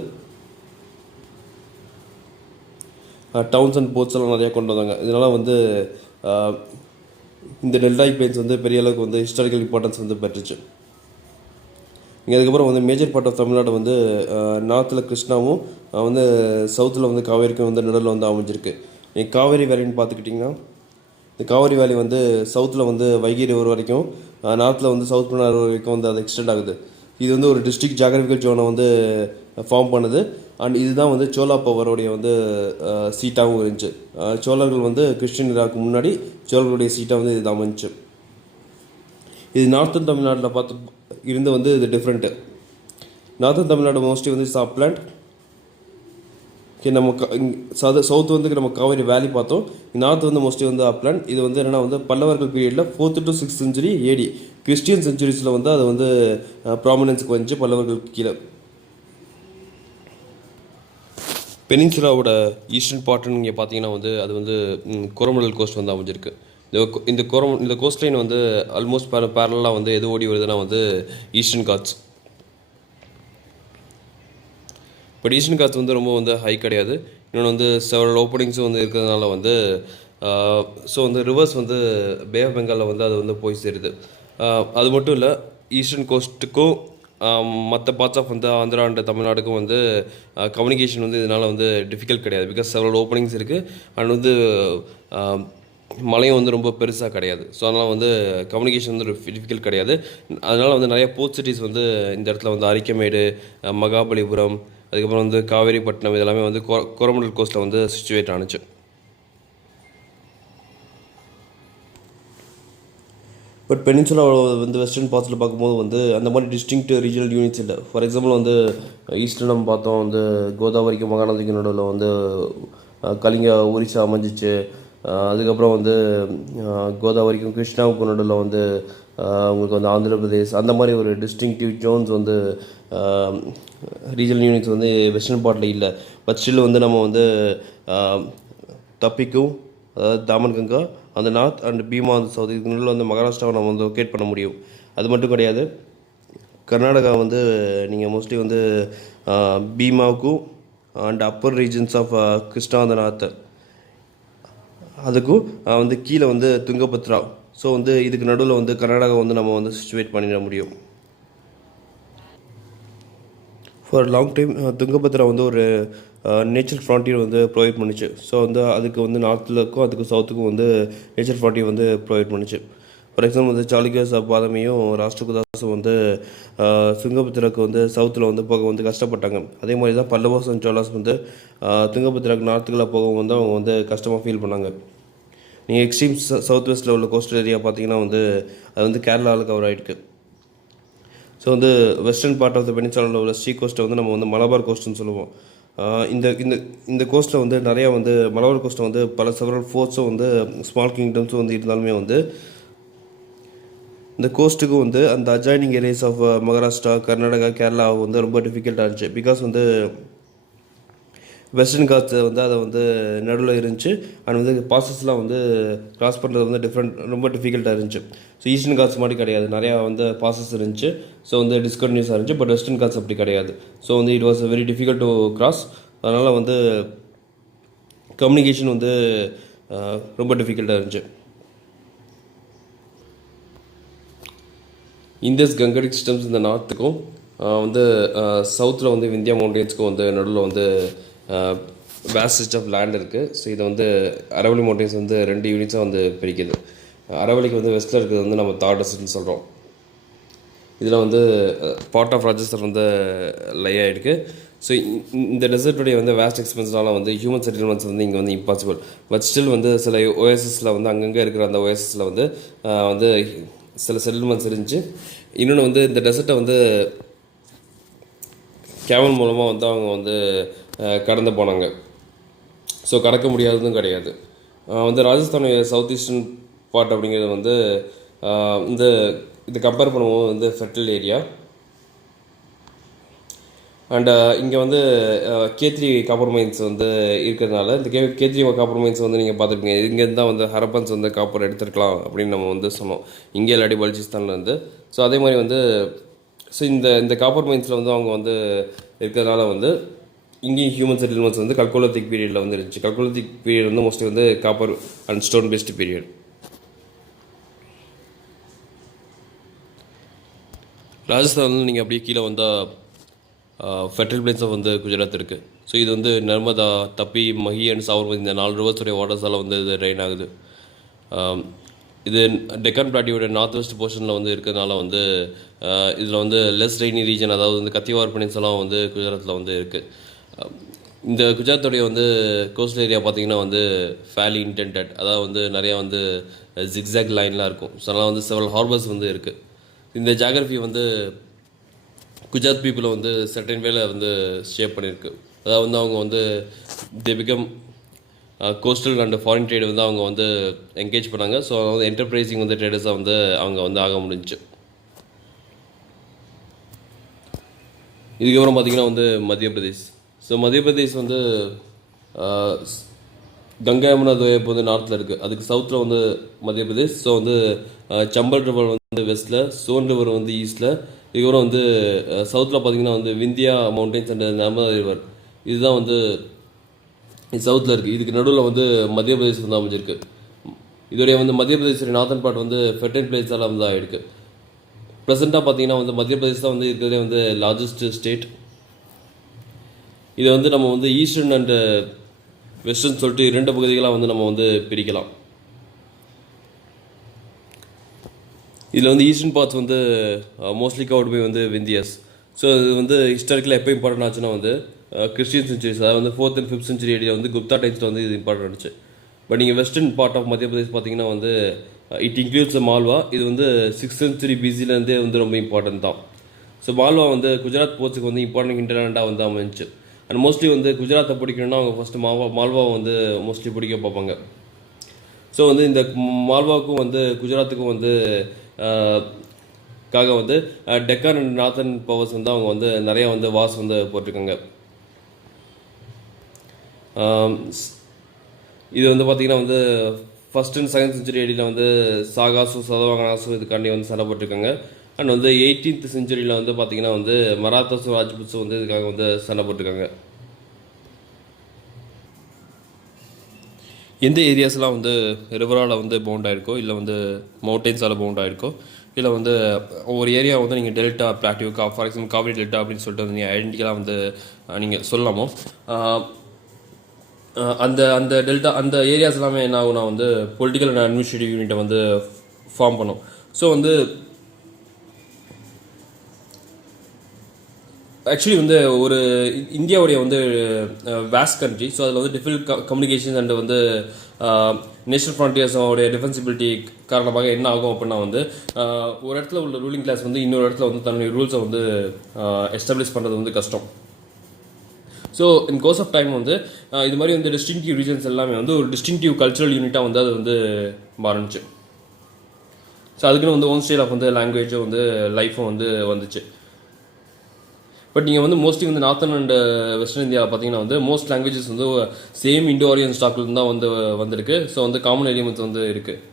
டவுன்ஸ் அண்ட் போர்ட்ஸ் எல்லாம் நிறையா கொண்டு வந்தாங்க. இதனால் வந்து இந்த டெல்டாயிக் பிளைன்ஸ் வந்து பெரிய அளவுக்கு வந்து ஹிஸ்டாரிக்கல் இம்பார்ட்டன்ஸ் வந்து பெற்றுச்சு. இங்கே அதுக்கப்புறம் வந்து மேஜர் பார்ட் ஆஃப் தமிழ்நாடு வந்து நார்த்தில் கிருஷ்ணாவும் வந்து சவுத்தில் வந்து காவேரிக்கும் வந்து நடுவில் வந்து அமைஞ்சிருக்கு. நீங்கள் காவேரி வேலின்னு பார்த்துக்கிட்டிங்கன்னா இந்த காவேரி வேலி வந்து சவுத்தில் வந்து வைகை ரிவர் வரைக்கும், நார்த்தில் வந்து சவுத் பனார் ரிவர் வரைக்கும் வந்து அது எக்ஸ்டெண்ட் ஆகுது. இது வந்து ஒரு டிஸ்ட்ரிக்ட் ஜியாகிரபிக்கல் ஜோனை வந்து ஃபார்ம் பண்ணுது. அண்ட் இதுதான் வந்து சோலா பவருடைய வந்து சீட்டாகவும் இருந்துச்சு. சோழர்கள் வந்து கிறிஸ்டின் இராக்கு முன்னாடி சோழர்களுடைய சீட்டாக வந்து இது அமைஞ்சிச்சு. இது நார்த்தன் தமிழ்நாட்டில் இருந்து வந்து இது டிஃப்ரெண்ட்டு. நார்த்தன் தமிழ்நாடு மோஸ்ட்லி வந்து அப்லாண்ட். நம்ம சவுத் வந்து நம்ம காவேரி வேலி பார்த்தோம். நார்த் வந்து மோஸ்ட்லி வந்து அப்லாண்ட். இது வந்து என்னென்னா வந்து பல்லவர்கள் பீரியடில் 4th to 6th century AD Christian செஞ்சுரிஸில் வந்து அது வந்து ப்ராமினன்ஸுக்கு வந்துச்சு பல்லவர்களுக்கு கீழே. பெனின்சுலாவோட ஈஸ்டர்ன் பார்ட்டுன்னு நீங்கள் பார்த்தீங்கன்னா வந்து அது வந்து கோரமண்டல் கோஸ்ட் வந்து அமைஞ்சிருக்கு. இந்த கோஸ்ட் லைன் வந்து ஆல்மோஸ்ட் பேரலாக வந்து எது ஓடி வருதுன்னா வந்து Eastern Ghats. But Eastern Ghats வந்து ரொம்ப வந்து ஹை கிடையாது. இன்னொன்று வந்து செவரல் ஓப்பனிங்ஸும் வந்து இருக்கிறதுனால வந்து ஸோ வந்து ரிவர்ஸ் வந்து பே ஆஃப் பெங்காலில் வந்து அது வந்து போய் சேருது. அது மட்டும் இல்லை, ஈஸ்டர்ன் கோஸ்ட்டுக்கும் மற்ற பார்ட்ஸ் ஆஃப் வந்து ஆந்திரா அண்ட் தமிழ்நாடுக்கும் வந்து கம்யூனிகேஷன் வந்து இதனால் வந்து டிஃபிகல்ட் கிடையாது. பிகாஸ் செவரல் ஓப்பனிங்ஸ் இருக்குது அண்ட் வந்து மலையும் வந்து ரொம்ப பெருசாக கிடையாது. ஸோ அதனால் வந்து கம்யூனிகேஷன் வந்து டிஃபிகல்ட் கிடையாது. அதனால் வந்து நிறைய போர்ட் சிட்டிஸ் வந்து இந்த இடத்துல வந்து அரிக்கமேடு, மகாபலிபுரம், அதுக்கப்புறம் வந்து காவேரிப்பட்டினம் இதெல்லாமே வந்து கோரமண்டல் கோஸ்ட்டில் வந்து சிச்சுவேட் ஆனிச்சு. பட் பெனின்சுலாவில் வந்து வெஸ்டர்ன் பார்ட்ஸில் பார்க்கும்போது வந்து அந்த மாதிரி டிஸ்டிங்க்ட் ரீஜனல் யூனிட்ஸ் இல்லை. ஃபார் எக்ஸாம்பிள் வந்து ஈஸ்டர்ன் நம்ம பார்த்தோம் வந்து கோதாவரிக்கும் மகாநதிக்கும் நடுவில் வந்து கலிங்க ஒரிசா அமைஞ்சிச்சு. அதுக்கப்புறம் வந்து கோதாவரிக்கும் கிருஷ்ணாவுக்கும் நடுவில் வந்து உங்களுக்கு வந்து ஆந்திர பிரதேஷ், அந்த மாதிரி ஒரு டிஸ்டிங்டிவ் ஜோன்ஸ் வந்து ரீஜனல் யூனிட்ஸ் வந்து வெஸ்டர்ன் பார்ட்டில் இல்லை. பட் ஸ்டில் வந்து நம்ம வந்து தப்பிக்கும், அதாவது தாமன் கங்கா அந்த நார்த் அண்ட் பீமா அந்த சவுத், இதுக்கு நடுவில் வந்து மகாராஷ்டிராவை நம்ம வந்து லொக்கேட் பண்ண முடியும். அது மட்டும் கிடையாது, கர்நாடகா வந்து நீங்கள் மோஸ்ட்லி வந்து பீமாவுக்கும் and upper regions of Krishna அந்த நார்த் அதுக்கும் வந்து கீழே வந்து துங்கபத்ரா. ஸோ வந்து இதுக்கு நடுவில் வந்து கர்நாடகா வந்து நம்ம வந்து சிச்சுவேட் பண்ணிட முடியும். ஃபார் லாங் டைம் துங்கபத்ரா வந்து ஒரு நேச்சர் ஃப்ரான்டியர் வந்து ப்ரொவைட் பண்ணிச்சு. ஸோ வந்து அதுக்கு வந்து நார்த்துக்கும் அதுக்கு சவுத்துக்கும் வந்து நேச்சர் ஃப்ரான்டியர் வந்து ப்ரொவைட் பண்ணிச்சு. ஃபார் எக்ஸாம்பிள் வந்து சாளுக்கியஸ் பாதமையும் ராஷ்டிரகுதாஸும் வந்து துங்கபத்ராவுக்கு வந்து சவுத்தில் வந்து போக வந்து கஷ்டப்பட்டாங்க. அதே மாதிரி தான் பல்லவாஸ் அண்ட் சோலாஸ் வந்து துங்கபத்ராவுக்கு நார்த்துக்குள்ளே போக வந்து அவங்க வந்து கஷ்டமாக ஃபீல் பண்ணாங்க. நீங்கள் எக்ஸ்ட்ரீம் சவுத் வெஸ்ட்டில் உள்ள கோஸ்டல் ஏரியா பார்த்தீங்கன்னா வந்து அது வந்து கேரளாவில் கவர் ஆகிருக்கு. ஸோ வந்து வெஸ்டர்ன் பார்ட் ஆஃப் த பெனின்சுலாவில் உள்ள சீ கோஸ்ட்டை வந்து நம்ம வந்து மலபார் கோஸ்ட்னு சொல்லுவோம். இந்த இந்த இந்த கோஸ்ட்டில் வந்து நிறையா வந்து மலபார் கோஸ்ட்டில் வந்து பல செவரல் ஃபோர்ட்ஸும் வந்து ஸ்மால் கிங்டம்ஸும் வந்து இருந்தாலுமே வந்து இந்த கோஸ்ட்டுக்கு வந்து அந்த adjoining areas of Maharashtra, Karnataka, Kerala வந்து ரொம்ப டிஃபிகல்ட்டாக இருந்துச்சு. பிகாஸ் வந்து வெஸ்டர்ன் காட்ஸ் வந்து அதை வந்து நடுவில் இருந்துச்சு அண்ட் வந்து பாசஸ்லாம் வந்து கிராஸ் பண்ணுறது வந்து ரொம்ப டிஃபிகல்ட்டாக இருந்துச்சு. ஸோ ஈஸ்டர்ன் காட்ஸ் மாதிரி கிடையாது, நிறையா வந்து பாசஸ் இருந்துச்சு. ஸோ வந்து டிஸ்கண்டினியூஸாக இருந்துச்சு. பட் வெஸ்டர்ன் காட்ஸ் அப்படி கிடையாது. ஸோ வந்து it was very difficult to cross. அதனால் வந்து கம்யூனிகேஷன் வந்து ரொம்ப டிஃபிகல்ட்டாக இருந்துச்சு. இந்தஸ் கங்கடிக் சிஸ்டம்ஸ் இந்த நார்த்துக்கும் வந்து சவுத்தில் வந்து விந்தியா மவுண்டன்ஸ்க்கும் வந்து நடுவில் வந்து வேஸ்ட் ஆஃப் லேண்ட் இருக்குது. ஸோ இதை வந்து அரவலி மவுண்டன்ஸ் வந்து 2 யூனிட்ஸாக வந்து பிரிக்குது. அரவலிக்கு வந்து வெஸ்ட்டில் இருக்கிறது வந்து நம்ம தார் டெசர்ட்னு சொல்கிறோம். இதில் வந்து பார்ட் ஆஃப் ராஜஸ்தான் வந்து லை ஆகிருக்கு. ஸோ இந்த டெசர்ட்டுடைய வந்து வேஸ்ட் எக்ஸ்பென்ஸ்னால வந்து ஹியூமன் செட்டில்மெண்ட்ஸ் வந்து இங்கே வந்து இம்பாசிபிள். பட் ஸ்டில் வந்து சில ஓஎஸ்எஸில் வந்து அங்கங்கே இருக்கிற அந்த ஓஎஸ்எஸில் வந்து வந்து சில செட்டில்மெண்ட்ஸ் இருந்துச்சு. இன்னொன்று வந்து இந்த டெசர்ட்டை வந்து கேமல் மூலமாக வந்து அவங்க வந்து கடந்து போனாங்க. ஸோ கடக்க முடியாததும் கிடையாது. வந்து ராஜஸ்தான் சவுத் ஈஸ்டர்ன் பார்ட் அப்படிங்கிறது வந்து இது கம்பேர் பண்ணும்போது வந்து ஃபெர்டைல் ஏரியா. அண்ட் இங்கே வந்து K3 காப்பர் மைன்ஸ் வந்து இருக்கிறதுனால இந்த K3 காப்பர் மைன்ஸ் வந்து நீங்கள் பார்த்துருப்பீங்க. இங்கேருந்து தான் வந்து ஹரப்பன்ஸ் வந்து காப்பர் எடுத்துருக்கலாம் அப்படின்னு நம்ம வந்து சொன்னோம், இங்கே இல்லாட்டி பலுச்சிஸ்தானில் இருந்து. ஸோ அதே மாதிரி வந்து ஸோ இந்த காப்பர் மைன்ஸில் வந்து அவங்க வந்து இருக்கிறதுனால வந்து இங்கேயும் ஹியூமன் செட்டில்மெண்ட்ஸ் வந்து கல்கோலித்திக் பீரியடில் வந்து இருந்துச்சு. கல்கோலித்திக் பீரியட் வந்து மோஸ்ட்லி வந்து copper and stone based period. Rajasthan வந்து நீங்கள் அப்படியே கீழே வந்தால் ஃபெர்டைல் பிளேன்ஸ் வந்து குஜராத் இருக்குது. ஸோ இது வந்து நர்மதா, தப்பி, மஹி அண்ட் சாபர்மதி இந்த 4 ரிவர்ஸுடைய வாட்டர்ஸால் வந்து இது ட்ரெயின் ஆகுது. இது டெக்கான் பிளாட்டியோட நார்த் வெஸ்ட் போர்ஷனில் வந்து இருக்கிறதுனால வந்து இதில் வந்து லெஸ் ரெய்னி ரீஜன், அதாவது வந்து கத்திவார் பெனின்சுலாம் வந்து குஜராத்தில் வந்து இருக்குது. இந்த குஜராத்தோடைய வந்து கோஸ்டல் ஏரியா பார்த்திங்கன்னா வந்து ஃபேலி இன்டென்டட், அதாவது வந்து நிறையா வந்து ஜிக்ஸாக் லைன்லாம் இருக்கும். ஸோ அதனால் வந்து செவரல் ஹார்பர்ஸ் வந்து இருக்குது. இந்த ஜியாகிரஃபி வந்து குஜராத் பீப்புளை வந்து சர்டன் வேல வந்து ஷேப் பண்ணியிருக்கு. அதாவது வந்து அவங்க வந்து they become coastal and foreign trade வந்து அவங்க வந்து என்கேஜ் பண்ணாங்க. ஸோ அவங்க வந்து என்டர்பிரைசிங் வந்து ட்ரேடர்ஸாக வந்து அவங்க வந்து ஆக முடிஞ்சிச்சு. இதுக்கப்புறம் பார்த்திங்கன்னா வந்து மத்திய பிரதேஷ். ஸோ மத்திய பிரதேஷ் வந்து கங்கா யமுனா இப்போ வந்து நார்த்தில் இருக்குது, அதுக்கு சவுத்தில் வந்து மத்திய பிரதேஷ். ஸோ வந்து சம்பல் ரிவர் வந்து வெஸ்ட்டில், சோன் ரிவர் வந்து ஈஸ்ட்டில், இதுக்கப்புறம் வந்து சவுத்தில் பார்த்தீங்கன்னா வந்து Vindhya mountains and Narmada river, இதுதான் வந்து சவுத்தில் இருக்குது. இதுக்கு நடுவில் வந்து மத்திய பிரதேஷ் வந்து அமைஞ்சிருக்கு. இதோடைய வந்து மத்திய பிரதேச நார்த்தன் பார்ட் வந்து ஃபெர்டைல் பிளேஸால் வந்து ஆகிருக்கு. ப்ரெசென்ட்டாக பார்த்தீங்கன்னா வந்து மத்திய பிரதேஷ் தான் வந்து இருக்கிறதே வந்து லார்ஜஸ்ட் ஸ்டேட். இதை வந்து நம்ம வந்து ஈஸ்டர்ன் அண்ட் வெஸ்டர்ன் சொல்லிட்டு 2 பகுதிகளாக வந்து நம்ம வந்து பிரிக்கலாம். இதில் வந்து ஈஸ்டர்ன் பார்ட்ஸ் வந்து மோஸ்ட்லி கவர்டு பை வந்து விந்தியாஸ். ஸோ இது வந்து ஹிஸ்டாரிக்கலாக எப்போ இம்பார்ட்டன்ட் ஆச்சுன்னா வந்து கிறிஸ்டியன் சென்ச்சுரிஸ், அதாவது வந்து 4th and 5th century area வந்து குப்தா டைம்ஸில் வந்து இது இம்பார்ட்டன்ட் ஆச்சு. பட் நீங்கள் வெஸ்டர்ன் பார்ட் ஆஃப் மத்திய பிரதேஷ் பார்த்தீங்கன்னா வந்து இட் இன்க்ளூட்ஸ் மால்வா. இது வந்து 6th century பிசிலேருந்தே வந்து ரொம்ப இம்பார்ட்டன்ட் தான். ஸோ மால்வா வந்து குஜராத் போர்ட்ஸுக்கு வந்து இம்பார்ட்டன்ட் இன்டர்லாண்டாக வந்து அமைஞ்சிச்சு. அண்ட் மோஸ்ட்லி வந்து குஜராத்தை பிடிக்கணும்னா அவங்க ஃபஸ்ட்டு மால்வாவை வந்து மோஸ்ட்லி பிடிக்க பார்ப்பாங்க. ஸோ வந்து இந்த மால்வாவுக்கும் வந்து குஜராத்துக்கும் வந்து காக வந்து டெக்கான் அண்ட் நார்த்தன் பவர்ஸ் வந்து அவங்க வந்து நிறையா வந்து வாஸ் வந்து போட்டிருக்காங்க. இது வந்து பார்த்திங்கன்னா வந்து 1st and 2nd century ஏடியில் வந்து சாகாசு சதவாகனாசு இதுக்காண்டி வந்து சண்டை போட்டிருக்காங்க. அண்ட் வந்து 18th century வந்து பார்த்திங்கன்னா வந்து மராத்தாஸும் ராஜ்புட்ஸும் வந்து இதுக்காக வந்து சண்டை போட்டிருக்காங்க. எந்த ஏரியாஸ்லாம் வந்து ரிவரால் வந்து பவுண்ட் ஆகிருக்கோ, இல்லை வந்து மவுண்டெயின்ஸால் பவுண்ட் ஆகிருக்கோ, இல்லை வந்து ஒவ்வொரு ஏரியா வந்து நீங்கள் delta plateau for example Kaveri delta அப்படின்னு சொல்லிட்டு வந்து நீங்கள் ஐடென்டிக்கலாக வந்து நீங்கள் சொல்லலாமோ, அந்த அந்த டெல்டா அந்த ஏரியாஸ் எல்லாமே என்ன ஆகுனா வந்து பொலிட்டிக்கல் அண்ட் அட்மினிஸ்ட்ரேட்டிவ் யூனிட்டை வந்து ஃபார்ம் பண்ணும். ஸோ வந்து ஆக்சுவலி வந்து ஒரு இந்தியாவுடைய வந்து வேஸ்ட் கண்ட்ரி. ஸோ அதில் வந்து டிஃபரெண்ட் கம்யூனிகேஷன்ஸ் அண்ட் வந்து நேஷனல் ஃப்ரான்டியர்ஸோடைய டிஃபென்சிபிலிட்டி காரணமாக என்ன ஆகும் அப்படின்னா வந்து ஒரு இடத்துல உள்ள ரூலிங் கிளாஸ் வந்து இன்னொரு இடத்துல வந்து தன்னுடைய ரூல்ஸை வந்து எஸ்டாப்ளிஷ் பண்ணுறது வந்து கஷ்டம். So in course of time வந்து இது மாதிரி வந்து டிஸ்டிங்டிவ் ரீஜன்ஸ் எல்லாமே வந்து ஒரு டிஸ்டிங்டிவ் கல்ச்சுரல் யூனிட்டாக வந்து அது வந்து மாறிச்சு. ஸோ அதுக்குன்னு வந்து ஓன் ஸ்டைல் ஆஃப் வந்து லாங்குவேஜும் வந்து லைஃப்பும் வந்து வந்துச்சு. பட் நீங்கள் வந்து மோஸ்ட்லி வந்து நார்த்தன் அண்ட் வெஸ்டர்ன் இந்தியாவில் பார்த்தீங்கன்னா வந்து மோஸ்ட் லாங்குவேஜஸ் வந்து சேம் இண்டோ ஆரியன் ஸ்டாக்லேருந்து தான் வந்து வந்திருக்கு. ஸோ வந்து காமன் எலிமெண்ட்ஸ் வந்து இருக்குது.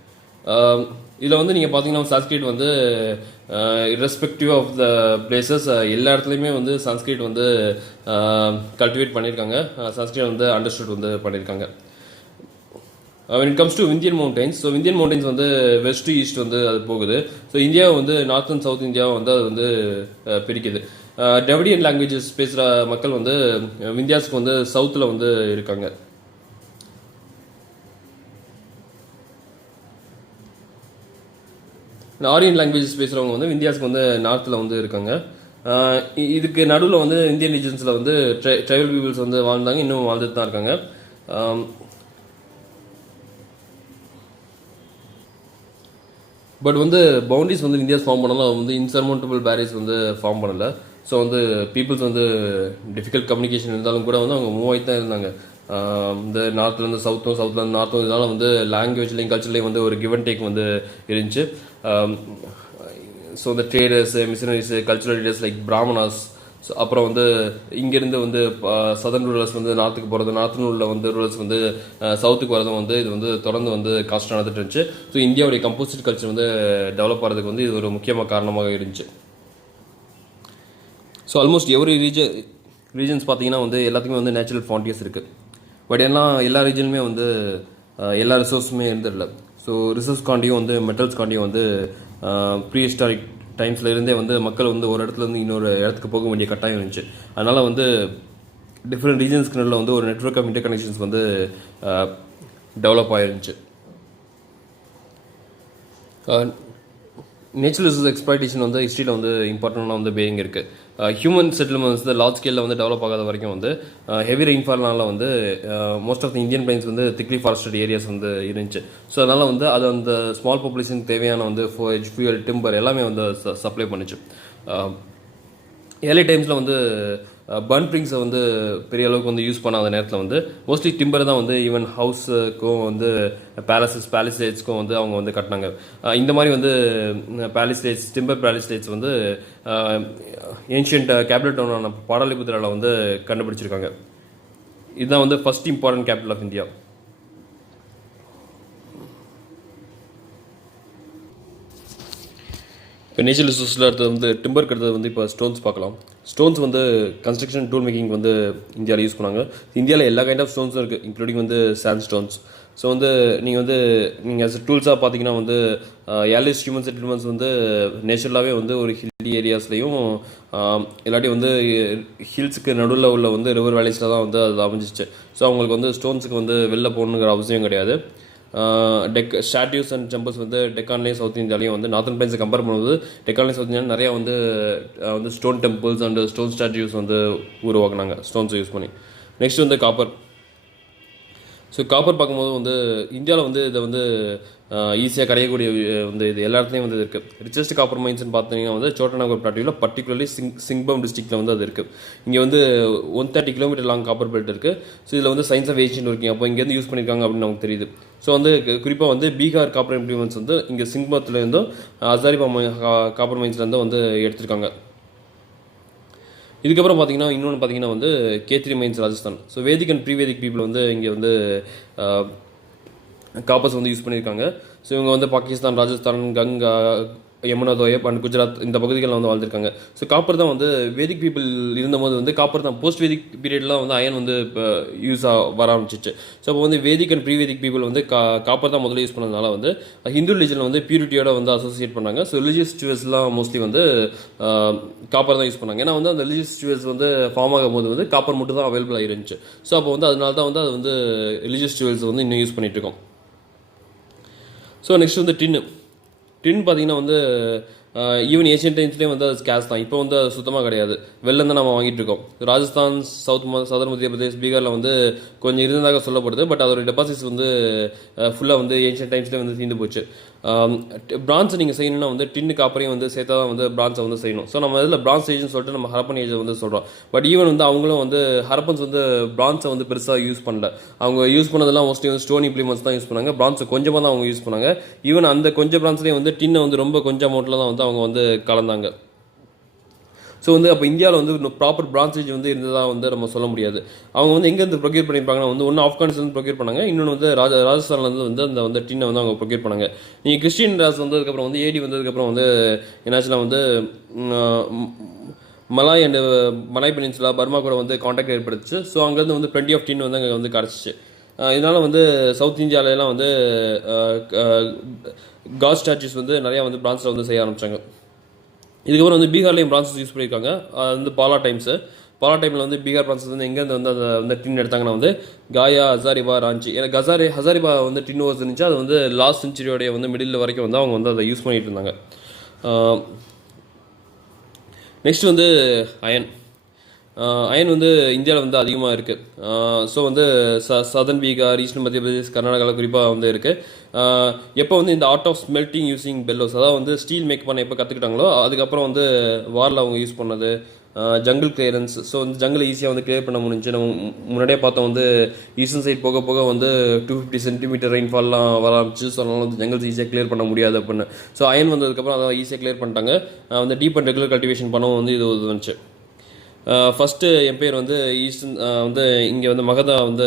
இதில் வந்து நீங்கள் பார்த்தீங்கன்னா சான்ஸ்கிரிட் வந்து இர்ரெஸ்பெக்டிவ் ஆஃப் த பிளேசஸ் எல்லா இடத்துலையுமே வந்து சான்ஸ்கிரிட் வந்து கல்டிவேட் பண்ணியிருக்காங்க. சான்ஸ்கிரிட் வந்து அண்டர்ஸ்டுட் வந்து பண்ணியிருக்காங்க. when it comes to Indian mountains, so Indian mountains வந்து வெஸ்ட் டு ஈஸ்ட் வந்து அது போகுது. ஸோ இந்தியாவை வந்து நார்த் அண்ட் சவுத் இந்தியாவை வந்து அது வந்து பிரிக்குது. டிராவிடியன் லாங்குவேஜஸ் பேசுகிற மக்கள் வந்து விந்தியாஸ்க்கு வந்து சவுத்தில் வந்து இருக்காங்க. ஆரியன் லாங்குவேஜஸ் பேசுகிறவங்க வந்து விந்தியாஸ்க்கு வந்து நார்த்தில் வந்து இருக்காங்க. இதுக்கு நடுவில் வந்து இந்தியன் ரீஜன்ஸில் வந்து ட்ரைபல் பீப்புள்ஸ் வந்து வாழ்ந்தாங்க, இன்னும் வாழ்ந்துட்டு தான் இருக்காங்க. பட் வந்து பவுண்டரிஸ் வந்து இந்தியாஸ் ஃபார்ம் பண்ணலாம், அது வந்து இன்சர்மௌண்டபிள் பேரியர்ஸ் வந்து ஃபார்ம் பண்ணலை. ஸோ வந்து பீப்புள்ஸ் வந்து டிஃபிகல்ட் கம்யூனிகேஷன் இருந்தாலும் கூட வந்து அவங்க மூவ் ஆகிட்டு தான் இருந்தாங்க. இந்த நார்த்லேருந்து சவுத்தும் சவுத்லேருந்து நார்த்தும் இதனால் வந்து லாங்குவேஜ்லேயும் கல்ச்சர்லேயும் வந்து ஒரு கிவ் அண்ட் டேக் வந்து இருந்துச்சு. ஸோ இந்த traders, missionaries, cultural leaders like Brahmanas, so அப்புறம் வந்து இங்கேருந்து வந்து சதர்ன் ரூலர்ஸ் வந்து நார்த்துக்கு போகிறது, நார்த்தில் உள்ள வந்து ரூலர்ஸ் வந்து சவுத்துக்கு வரதும் வந்து இது வந்து தொடர்ந்து வந்து காஸ்ட் நடந்துட்டு இருந்துச்சு. ஸோ இந்தியாவுடைய கம்போசிட் கல்ச்சர் வந்து டெவலப் ஆகிறதுக்கு வந்து இது ஒரு முக்கியமான காரணமாக இருந்துச்சு. ஸோ ஆல்மோஸ்ட் எவ்ரி ரீஜன்ஸ் பார்த்தீங்கன்னா வந்து எல்லாத்துக்குமே வந்து நேச்சுரல் ஃபாண்டியர்ஸ் இருக்குது. பட் எல்லா ரீஜனுமே வந்து எல்லா ரிசோர்ஸுமே இருந்துடல. ஸோ ரிசோர்ஸ் காண்டியும் வந்து மெட்டல்ஸ் காண்டியும் வந்து ப்ரீ ஹிஸ்டாரிக் டைம்ஸில் இருந்தே வந்து மக்கள் வந்து ஒரு இடத்துலேருந்து இன்னொரு இடத்துக்கு போக வேண்டிய கட்டாயம் இருந்துச்சு. அதனால் வந்து டிஃப்ரெண்ட் ரீஜன்ஸ்க்கு நடுவில் வந்து ஒரு நெட்வொர்க் ஆஃப் இன்டர் கனெக்ஷன்ஸ் வந்து டெவலப் ஆகிருந்துச்சு. நேச்சுரல் ரிசோர்ஸ் எக்ஸ்ப்ளாய்டேஷன் வந்து ஹிஸ்ட்ரியில் வந்து இம்பார்ட்டண்டாக வந்து பேயிங் இருக்குது. ஹியூமன் செட்டில்மெண்ட்ஸ் வந்து லார்ஜ் ஸ்கேலில் வந்து டெவலப் ஆகாத வரைக்கும் வந்து ஹெவி ரெயின்ஃபால்னால வந்து most of the Indian plains வந்து திக்லி ஃபாரஸ்டட் ஏரியாஸ் வந்து இருந்துச்சு. ஸோ அதனால் வந்து அது அந்த ஸ்மால் பாப்புலேஷனுக்கு தேவையான வந்து ஃபியூயல், டிம்பர் எல்லாமே வந்து சப்ளை பண்ணிச்சு. ஏர்லி டைம்ஸில் வந்து பர்ன் ரிங்ஸை வந்து பெரிய அளவுக்கு வந்து யூஸ் பண்ணாத நேரத்தில் வந்து மோஸ்ட்லி டிம்பர் தான் வந்து ஈவன் ஹவுஸுக்கும் வந்து பேலிஸ்டேட்ஸ்க்கும் வந்து அவங்க வந்து கட்டினாங்க. இந்த மாதிரி வந்து டிம்பர் பேலிஸ்டேட்ஸ் வந்து ஏன்ஷியன்ட் கேபிட்டல் டவுனான பாடலிபுத்திராவில் வந்து கண்டுபிடிச்சிருக்காங்க. இதுதான் வந்து first important capital of India. இப்போ நேச்சுரல் ரிசோர்ஸில் அடுத்தது வந்து டிம்பருக்கு அடுத்தது வந்து இப்போ ஸ்டோன்ஸ் பார்க்கலாம். ஸ்டோன்ஸ் வந்து கன்ஸ்ட்ரக்ஷன் டூல் மேக்கிங் வந்து இந்தியாவில் யூஸ் பண்ணாங்க. இந்தியாவில் எல்லா கைண்ட் ஆஃப் ஸ்டோன்ஸும் இருக்குது, இன்க்ளூடிங் வந்து சாண்ட் ஸ்டோன்ஸ். ஸோ வந்து நீங்கள் as டூல்ஸாக பார்த்தீங்கன்னா வந்து ஏர்லிஸ்ட் ஹியூமன் செட்டில்மெண்ட்ஸ் வந்து நேச்சுரலாகவே வந்து ஒரு ஹில்லி ஏரியாஸ்லையும் இல்லாட்டி வந்து ஹில்ஸுக்கு நடுவில் உள்ள வந்து ரிவர் வேலிஸில் தான் வந்து அது அமைஞ்சிச்சு. ஸோ அவங்களுக்கு வந்து ஸ்டோன்ஸுக்கு வந்து வெளில போகணுங்கிற அவசியம் கிடையாது. ஸ்டாட்யூஸ் அண்ட் டெம்பிள்ஸ் வந்து டெக்கான்லேயும் சவுத் இந்தியாலையும் வந்து நார்த்தன் பிளைன்ஸை கம்பேர் பண்ணும்போது டெக்கான்லேயும் சவுத் இந்தியாவில் நிறையா வந்து ஸ்டோன் டெம்பிள்ஸ் அண்ட் ஸ்டோன் ஸ்டாட்யூஸ் வந்து உருவாக்குனாங்க ஸ்டோன்ஸை யூஸ் பண்ணி. நெக்ஸ்ட் வந்து காப்பர். ஸோ காப்பர் பார்க்கும்போது வந்து இந்தியாவில் வந்து இதை வந்து ஈஸியாக கிடைக்கக்கூடிய வந்து இது எல்லா இடத்துலையும் வந்து இருக்குது. ரிச்சஸ்ட் காப்பர் மைன்ஸ்னு பார்த்தீங்கன்னா வந்து சோட்டநாகர் பிளாட்டியூவில் பர்டிகுலர்லி சிங்பம் டிஸ்ட்ரிக்ட்டில் வந்து அது இருக்குது. இங்கே வந்து 130 கிலோமீட்டர் லாங் காப்பர் பெல்ட் இருக்குது. ஸோ இதில் வந்து சயின்ஸ் ஆஃப் ஏன்ஷியன்ட் ஒர்க்கிங் அப்போ இங்கேருந்து யூஸ் பண்ணியிருக்காங்க அப்படின்னு நமக்கு தெரியுது. ஸோ வந்து குறிப்பாக வந்து பீகார் காப்பர் இம்ப்ளிமெண்ட்ஸ் வந்து இங்கே சிங்பத்துலேருந்தும் ஹசாரிபா காப்பர் மைன்ஸ்லேருந்து வந்து எடுத்திருக்காங்க. இதுக்கப்புறம் பார்த்தீங்கன்னா இன்னொன்று பார்த்தீங்கன்னா வந்து K3 mines Rajasthan. So Vedic and pre-Vedic people வந்து இங்கே வந்து காப்பர்ஸ் வந்து யூஸ் பண்ணியிருக்காங்க. ஸோ இவங்க வந்து பாகிஸ்தான், ராஜஸ்தான், கங்கா, யமுனா, தோயப் அண்ட் குஜராத் இந்த பகுதிகளில் வந்து வாழ்ந்துருக்காங்க. ஸோ காப்பர் தான் வந்து வேதிக் பீப்புள் இருந்தபோது வந்து காப்பர் தான் போஸ்ட் வேதிக் பீரியட்லாம் வந்து அயன் வந்து இப்போ வர ஆரம்பிச்சிச்சு. ஸோ அப்போ வந்து வேதிக் அண்ட் ப்ரீவேதிக் பீப்புள் வந்து காப்பர் தான் முதல்ல யூஸ் பண்ணதுனால வந்து ஹிந்து ரிலிஜனில் வந்து பியூரிட்டியோட வந்து அசோசியேட் பண்ணாங்க. ஸோ ரிலிஜியஸ் ரிச்சுவல்ஸ்லாம் மோஸ்ட்லி வந்து காப்பர் தான் யூஸ் பண்ணாங்க. ஏன்னா வந்து அந்த ரிலிஜியஸ் ரிச்சுவல்ஸ் வந்து ஃபார்ம் ஆகும் போது வந்து காப்பர் மட்டும் தான் அவைலபிளாக இருந்துச்சு. ஸோ அப்போ வந்து அதனால தான் வந்து அது வந்து ரிலிஜியஸ் ரிச்சுவல்ஸ் வந்து இன்னும் யூஸ் பண்ணிட்டு இருக்கோம். ஸோ நெக்ஸ்ட் வந்து டின் பார்த்தீங்கன்னா வந்து ஈவன் ஏஷியன் டைம்ஸ்லேயே வந்து அது ஸ்கேஸ் தான். இப்போ வந்து அது சுத்தமாக கிடையாது, வெளில தான் நம்ம வாங்கிட்டு இருக்கோம். ராஜஸ்தான், சதர் மத்திய பிரதேஷ், பீகாரில் வந்து கொஞ்சம் இருந்ததாக சொல்லப்படுது. பட் அதோட டெபாசிட்ஸ் வந்து ஃபுல்லாக வந்து ஏஷியன் டைம்ஸ்லேயே வந்து தீர்ந்து போச்சு. பிரான்ஸ் நீங்கள் செய்யணும்னா வந்து டின்னு காப்பரையும் வந்து சேர்த்தா தான் வந்து பிரான்ஸை வந்து செய்யணும். ஸோ நம்ம இதில் பிரான்ஸ் ஏஜ்னு சொல்லிட்டு நம்ம ஹரப்பன் ஏஜை வந்து சொல்கிறோம். பட் ஈவன் வந்து அவங்களும் வந்து ஹரப்பன்ஸ் வந்து பிரான்ஸை வந்து பெருசாக யூஸ் பண்ணல. அவங்க யூஸ் பண்ணதெல்லாம் மோஸ்ட்லி வந்து ஸ்டோன் இம்ப்ளிமெண்ட்ஸ் தான் யூஸ் பண்ணாங்க. பிரான்ஸை கொஞ்சமாக தான் அவங்க யூஸ் பண்ணாங்க. ஈவன் அந்த கொஞ்சம் பிரான்ஸ்லேயே வந்து டின்னை வந்து ரொம்ப கொஞ்சம் அமௌண்ட்டில் தான் வந்து அவங்க வந்து கலந்தாங்க. ஸோ வந்து அப்போ இந்தியாவில் வந்து ப்ராப்பர் பிரான்ச்சேஜ் வந்து இருந்ததாக வந்து நம்ம சொல்ல முடியாது. அவங்க வந்து எங்கேருந்து ப்ரொக்யூர் பண்ணியிருப்பாங்கன்னா வந்து ஒன்று ஆப்கானிஸ்தான் ப்ரொக்யூர் பண்ணாங்க, இன்னொன்று வந்து ராஜஸ்தான்லேருந்து வந்து அந்த வந்து டின்னை வந்து அவங்க ப்ரொக்யூர் பண்ணாங்க. நீங்கள் கிறிஸ்டின் ராஸ் வந்ததுக்கப்புறம் வந்து ஏடி வந்ததுக்கப்புறம் வந்து என்னாச்சுன்னா வந்து Malay and Malay peninsula, Burma கூட வந்து கான்டாக்ட் ஏற்படுத்துச்சு. ஸோ அங்கேருந்து வந்து பிளென்டி ஆஃப் டின் வந்து அங்கே வந்து கிடச்சிச்சு. இதனால் வந்து சவுத் இந்தியாவிலலாம் வந்து காட் ஸ்டாச்சுஸ் வந்து நிறையா வந்து பிரான்ஸில் வந்து செய்ய ஆரம்பித்தாங்க. இதுக்கப்புறம் வந்து பீகார்லேயும் பிரான்சஸ் யூஸ் பண்ணியிருக்காங்க. அது வந்து பாலா டைமில் வந்து பீகார் பிரான்சஸ் வந்து எங்கேருந்து வந்து அந்த டின் எடுத்தாங்கன்னா வந்து காயா, ஹசாரிபா, ராஞ்சி. எனக்கு ஹசாரிபா வந்து டின் ஓர்ஸ் இருந்துச்சு. அது வந்து லாஸ்ட் செஞ்சுரியோடைய வந்து மிடில் வரைக்கும் வந்து அவங்க வந்து அதை யூஸ் பண்ணிட்டு இருந்தாங்க. நெக்ஸ்ட் வந்து அயன் வந்து இந்தியாவில் வந்து அதிகமாக இருக்குது. ஸோ வந்து சதர்ன் பீகார், ஈஸ்டர்ன் மத்திய பிரதேஷ், கர்நாடகாவில் குறிப்பாக வந்து இருக்குது. எப்போ வந்து இந்த art of smelting using bellows, அதாவது வந்து ஸ்டீல் மேக் பண்ண எப்போ கற்றுக்கிட்டாங்களோ அதுக்கப்புறம் வந்து வாரில் அவங்க யூஸ் பண்ணது. ஜங்கிள் கிளியரன்ஸ், ஸோ வந்து ஜங்கிள் ஈஸியாக வந்து கிளியர் பண்ண முடிஞ்சு. நம்ம முன்னாடியே பார்த்தோம் வந்து ஈஸ்டர்ன் சைட் போக போக வந்து 250 சென்டிமீட்டர் ரெயின்ஃபால்லாம் வர ஆரம்பிச்சு. ஸோ அதனால வந்து ஜங்கிள்ஸ் ஈஸியாக கிளியர் பண்ண முடியாது அப்படின்னு. ஸோ அயன் வந்ததுக்கப்புறம் அதை ஈஸியாக கிளியர் பண்ணிட்டாங்க. வந்து டீப் அண்ட் ரெகுலர் கல்டிவேஷன் பண்ணவும் வந்து இது வந்துச்சு. ஃபஸ்ட்டு எம்பையர் வந்து ஈஸ்டர்ன் வந்து இங்கே வந்து மகதா வந்து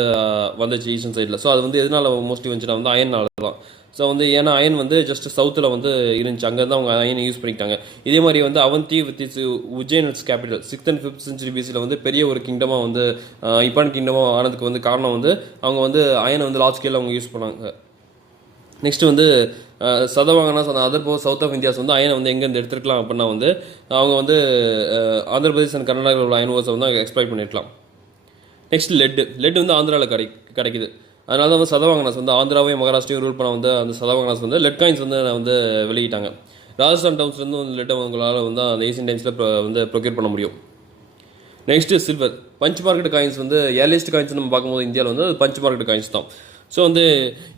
வந்துச்சு ஈஸ்டர்ன் சைடில். ஸோ அது வந்து எதனால் மோஸ்ட்லி வந்துச்சுன்னா வந்து அயன்னால தான். ஸோ வந்து ஏன்னா அயன் வந்து ஜஸ்ட் சவுத்தில் வந்து இருந்துச்சு, அங்கே தான் அவங்க அயனை யூஸ் பண்ணிக்கிட்டாங்க. இதே மாதிரி வந்து Avanti with is Ujjain's capital 6th and 5th century BCயில் வந்து பெரிய ஒரு கிங்டமாக வந்து இப்பான் கிங்டமாக ஆனதுக்கு வந்து காரணம் வந்து அவங்க வந்து அயனை வந்து லார்ஜ் ஸ்கேலில் அவங்க யூஸ் பண்ணாங்க. நெக்ஸ்ட் வந்து சதவாங்கனாஸ் அந்த அதர் போர் சவுத் ஆஃப் இந்தியாஸ் வந்து அயனை வந்து எங்கேருந்து எடுத்துருக்கலாம் அப்படின்னா வந்து அவங்க வந்து ஆந்திர பிரதேஷ் அண்ட் கர்நாடகாவில் உள்ள அயன் ஓர்ஸை வந்து எக்ஸ்ப்ளாய்ட் பண்ணியிருக்கலாம். நெக்ஸ்ட் லெட் வந்து ஆந்திராவில் கிடைக்குது. அதனால தான் வந்து சதவாங்கனாஸ் வந்து ஆந்திராவையும் மகாராஷ்டிரையும் ரூல் பண்ண வந்து அந்த சதவாங்கனாஸ் வந்து லெட் காயின்ஸ் வந்து வெளியிட்டாங்க. ராஜஸ்தான் டவுன்ஸ்லேருந்து வந்து லெட்டை உங்களால் வந்து அந்த ஏசியன் டைம்ஸில் வந்து ப்ரொக்யூர் பண்ண முடியும். Next silver punch marked coins வந்து ஏர்லிஸ்ட் காயின்ஸ் நம்ம பார்க்கும்போது இந்தியாவில் வந்து பஞ்ச் மார்க்கெட் காயின்ஸ் தான். ஸோ வந்து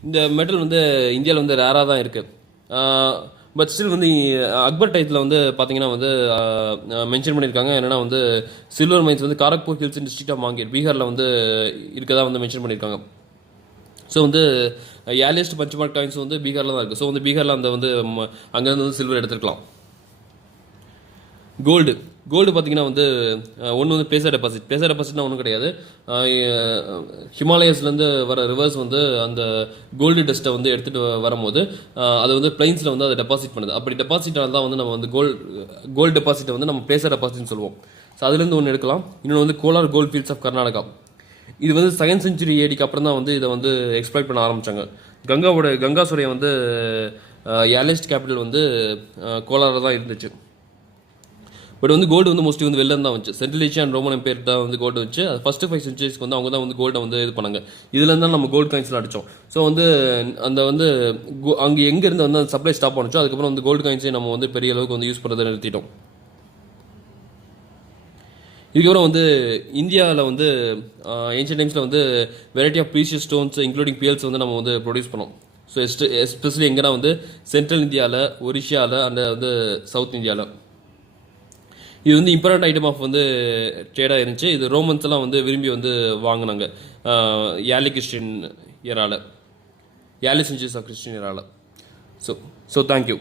இந்த மெட்டல் வந்து இந்தியாவில் வந்து ரேராக தான் இருக்குது. பட் ஸ்டில் வந்து அக்பர் டைத்தில் வந்து பார்த்தீங்கன்னா வந்து மென்ஷன் பண்ணியிருக்காங்க என்னென்னா வந்து சில்வர் மைன்ஸ் வந்து காரக்பூர் ஹில்ஸ் டிஸ்ட்ரிக்ட் ஆஃப் மாங்கேர் பீகாரில் வந்து இருக்கதா வந்து மென்ஷன் பண்ணியிருக்காங்க. ஸோ வந்து ஏர்லியஸ்ட் பஞ்ச்மார்க் காயின்ஸ் வந்து பீகாரில் தான் இருக்குது. ஸோ வந்து பீகாரில் அந்த வந்து அங்கேருந்து வந்து சில்வர் எடுத்துருக்கலாம். கோல்டு பார்த்தீங்கன்னா வந்து ஒன்று வந்து பேசர் டெபாசிட்னா ஒன்றும் கிடையாது. ஹிமாலயஸ்லேருந்து வர ரிவர்ஸ் வந்து அந்த கோல்டு டஸ்ட்டை வந்து எடுத்துகிட்டு வரும்போது அது வந்து பிளைன்ஸில் வந்து அதை டெபாசிட் பண்ணுது. அப்படி டெபாசிட்டால் தான் வந்து நம்ம வந்து கோல்டு டெபாசிட்டை வந்து நம்ம பேசர் டெபாசிட்னு சொல்லுவோம். ஸோ அதுலேருந்து ஒன்று எடுக்கலாம். இன்னொன்று வந்து Kolar gold fields of Karnataka. இது வந்து 2nd century ADக்கு அப்புறம் தான் வந்து இதை வந்து எக்ஸ்ப்ளாய்ட் பண்ண ஆரம்பித்தாங்க. கங்காசுரை வந்து ஏர்லியஸ்ட் கேபிட்டல் வந்து கோலாரில் தான் இருந்துச்சு. பட் வந்து கோல்டு வந்து மோஸ்ட்லி வந்து வெளில தான் வந்துச்சு. Central Asia and Roman empire தான் வந்து கோல்டு வச்சு அது ஃபஸ்ட்டு 5 centuries வந்து அவங்க தான் வந்து கோல்டை வந்து இது பண்ணாங்க. இதுலேருந்து தான் நம்ம கோல்டு காயின்ஸ்லாம் அடித்தோம். ஸோ வந்து அந்த வந்து அங்கே எங்கேருந்து வந்து அந்த சப்ளை ஸ்டாப் ஆனிச்சோ அதுக்கப்புறம் வந்து கோல்டு காயின்ஸே நம்ம வந்து பெரிய அளவுக்கு வந்து யூஸ் பண்ணுறதை நிறுத்திட்டோம். இதுக்கப்புறம் வந்து இந்தியாவில் வந்து ஏன்ஷியன்ட் டைம்ஸில் வந்து variety of precious stones including pearls வந்து நம்ம வந்து ப்ரொடியூஸ் பண்ணோம். ஸோ எஸ்பெஷலி எங்கன்னா வந்து சென்ட்ரல் இந்தியாவில், ஒரிஷியாவில் அண்ட் வந்து சவுத் இந்தியாவில். இது வந்து இம்பார்ட்டன்ட் ஐட்டம் ஆஃப் வந்து ட்ரேடாக இருந்துச்சு. இது ரோமன்ஸ் எல்லாம் வந்து விரும்பி வந்து வாங்கினாங்க ஏர்லி சென்ச்சுரிஸ் ஆஃப் கிறிஸ்டியன் ஏரால. So thank you.